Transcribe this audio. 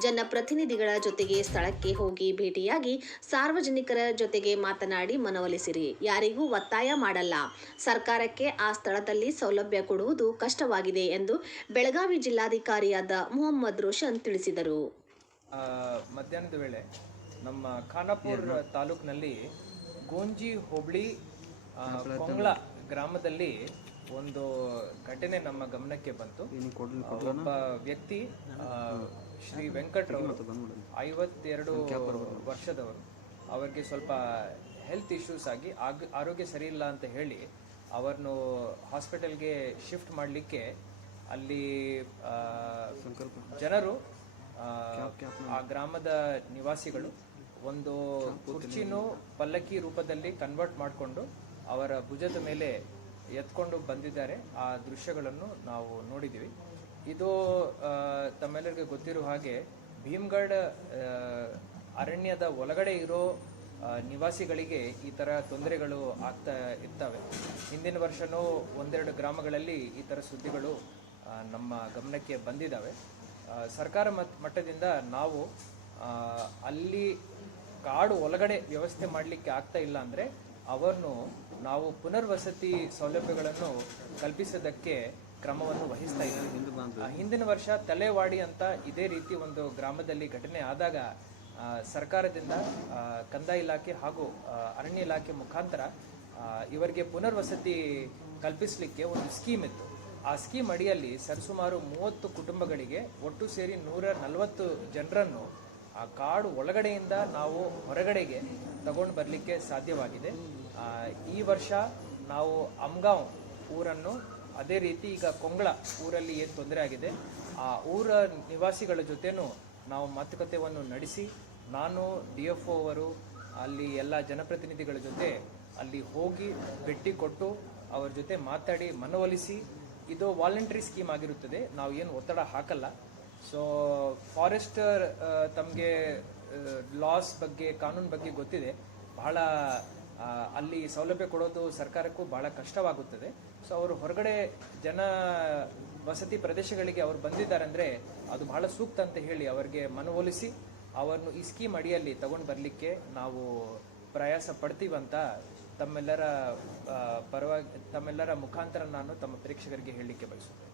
ಜನಪ್ರತಿನಿಧಿಗಳ ಜೊತೆಗೆ ಸ್ಥಳಕ್ಕೆ ಹೋಗಿ ಭೇಟಿಯಾಗಿ ಸಾರ್ವಜನಿಕರ ಜೊತೆಗೆ ಮಾತನಾಡಿ ಮನವೊಲಿಸಿರಿ. ಯಾರಿಗೂ ಒತ್ತಾಯ ಮಾಡಲ್ಲ. ಸರ್ಕಾರಕ್ಕೆ ಆ ಸ್ಥಳದಲ್ಲಿ ಸೌಲಭ್ಯ ಕೊಡುವುದು ಕಷ್ಟವಾಗಿದೆ ಎಂದು ಬೆಳಗಾವಿ ಜಿಲ್ಲಾಧಿಕಾರಿಯಾದ ಮೊಹಮ್ಮದ್ ರೋಷನ್ ತಿಳಿಸಿದರು. ಆ, ಮಧ್ಯಾಹ್ನದ ವೇಳೆ ನಮ್ಮ ಖಾನಾಪುರ ತಾಲೂಕಿನಲ್ಲಿ ಗೋಂಜಿ ಹೋಬಳಿ ಕೊಂಗ್ಳ ಗ್ರಾಮದಲ್ಲಿ ಒಂದು ಘಟನೆ ನಮ್ಮ ಗಮನಕ್ಕೆ ಬಂತು. ಒಬ್ಬ ವ್ಯಕ್ತಿ ಶ್ರೀ ವೆಂಕಟ್ರವರು ಐವತ್ತೆರಡು ವರ್ಷದವರು. ಅವರಿಗೆ ಸ್ವಲ್ಪ ಹೆಲ್ತ್ ಇಶ್ಯೂಸ್ ಆಗಿ ಆಗ ಆರೋಗ್ಯ ಸರಿ ಇಲ್ಲ ಅಂತ ಹೇಳಿ ಅವರನ್ನು ಹಾಸ್ಪಿಟಲ್ಗೆ ಶಿಫ್ಟ್ ಮಾಡಲಿಕ್ಕೆ ಅಲ್ಲಿ ಜನರು ಆ, ಆ ಗ್ರಾಮದ ನಿವಾಸಿಗಳು ಒಂದು ಕುರ್ಚಿನೂ ಪಲ್ಲಕ್ಕಿ ರೂಪದಲ್ಲಿ ಕನ್ವರ್ಟ್ ಮಾಡಿಕೊಂಡು ಅವರ ಭುಜದ ಮೇಲೆ ಎತ್ಕೊಂಡು ಬಂದಿದ್ದಾರೆ. ಆ ದೃಶ್ಯಗಳನ್ನು ನಾವು ನೋಡಿದ್ದೀವಿ. ಇದು ತಮ್ಮೆಲ್ಲರಿಗೆ ಗೊತ್ತಿರುವ ಹಾಗೆ ಭೀಮ್ಗಢ ಅರಣ್ಯದ ಒಳಗಡೆ ಇರೋ ನಿವಾಸಿಗಳಿಗೆ ಈ ಥರ ತೊಂದರೆಗಳು ಆಗ್ತಾ ಇರ್ತವೆ. ಹಿಂದಿನ ವರ್ಷನೂ ಒಂದೆರಡು ಗ್ರಾಮಗಳಲ್ಲಿ ಈ ಥರ ಸುದ್ದಿಗಳು ನಮ್ಮ ಗಮನಕ್ಕೆ ಬಂದಿದ್ದಾವೆ. ಸರ್ಕಾರ ಮಟ್ ಮಟ್ಟದಿಂದ ನಾವು ಅಲ್ಲಿ ಕಾಡು ಒಳಗಡೆ ವ್ಯವಸ್ಥೆ ಮಾಡಲಿಕ್ಕೆ ಆಗ್ತಾ ಇಲ್ಲ ಅಂದರೆ ಅವರನ್ನು ನಾವು ಪುನರ್ವಸತಿ ಸೌಲಭ್ಯಗಳನ್ನು ಕಲ್ಪಿಸೋದಕ್ಕೆ ಕ್ರಮವನ್ನು ವಹಿಸ್ತಾ ಇದ್ದೀವಿ ಆ, ಹಿಂದಿನ ವರ್ಷ ತಲೆವಾಡಿ ಅಂತ ಇದೇ ರೀತಿ ಒಂದು ಗ್ರಾಮದಲ್ಲಿ ಘಟನೆ ಆದಾಗ ಸರ್ಕಾರದಿಂದ ಕಂದಾಯ ಇಲಾಖೆ ಹಾಗೂ ಅರಣ್ಯ ಇಲಾಖೆ ಮುಖಾಂತರ ಇವರಿಗೆ ಪುನರ್ವಸತಿ ಕಲ್ಪಿಸಲಿಕ್ಕೆ ಒಂದು ಸ್ಕೀಮ್ ಇತ್ತು. ಆ ಸ್ಕೀಮ್ ಅಡಿಯಲ್ಲಿ ಸರಿಸುಮಾರು ಮೂವತ್ತು ಕುಟುಂಬಗಳಿಗೆ ಒಟ್ಟು ಸೇರಿ ನೂರ ನಲವತ್ತು ಜನರನ್ನು ಆ ಕಾಡು ಒಳಗಡೆಯಿಂದ ನಾವು ಹೊರಗಡೆಗೆ ತಗೊಂಡು ಬರಲಿಕ್ಕೆ ಸಾಧ್ಯವಾಗಿದೆ. ಈ ವರ್ಷ ನಾವು ಅಮ್ಗಾಂವ್ ಊರನ್ನು ಅದೇ ರೀತಿ ಈಗ ಕೊಂಗಳ ಊರಲ್ಲಿ ಏನು ತೊಂದರೆ ಆಗಿದೆ, ಆ ಊರ ನಿವಾಸಿಗಳ ಜೊತೆನೂ ನಾವು ಮಾತುಕತೆಯನ್ನು ನಡೆಸಿ, ನಾನು ಡಿ ಎಫ್ ಅವರು ಅಲ್ಲಿ ಎಲ್ಲ ಜನಪ್ರತಿನಿಧಿಗಳ ಜೊತೆ ಅಲ್ಲಿ ಹೋಗಿ ಭೇಟಿ ಕೊಟ್ಟು ಅವ್ರ ಜೊತೆ ಮಾತಾಡಿ ಮನವೊಲಿಸಿ, ಇದು ವಾಲಂಟ್ರಿ ಸ್ಕೀಮ್ ಆಗಿರುತ್ತದೆ, ನಾವು ಏನು ಒತ್ತಡ ಹಾಕಲ್ಲ. ಸೊ ಫಾರೆಸ್ಟರ್ ತಮಗೆ ಲಾಸ್ ಬಗ್ಗೆ, ಕಾನೂನು ಬಗ್ಗೆ ಗೊತ್ತಿದೆ, ಬಹಳ ಅಲ್ಲಿ ಸೌಲಭ್ಯ ಕೊಡೋದು ಸರ್ಕಾರಕ್ಕೂ ಬಹಳ ಕಷ್ಟವಾಗುತ್ತದೆ. ಸೊ ಅವರು ಹೊರಗಡೆ ಜನ ವಸತಿ ಪ್ರದೇಶಗಳಿಗೆ ಅವರು ಬಂದಿದ್ದಾರೆ ಅಂದರೆ ಅದು ಬಹಳ ಸೂಕ್ತ ಅಂತ ಹೇಳಿ ಅವರಿಗೆ ಮನವೊಲಿಸಿ ಅವರನ್ನು ಈ ಸ್ಕೀಮ್ ಅಡಿಯಲ್ಲಿ ತಗೊಂಡು ಬರಲಿಕ್ಕೆ ನಾವು ಪ್ರಯಾಸ ಪಡ್ತೀವಂತ ತಮ್ಮೆಲ್ಲರ ಪರವಾಗಿ ತಮ್ಮೆಲ್ಲರ ಮುಖಾಂತರ ನಾನು ತಮ್ಮ ಪ್ರೇಕ್ಷಕರಿಗೆ ಹೇಳಲಿಕ್ಕೆ ಬಯಸುತ್ತೇನೆ.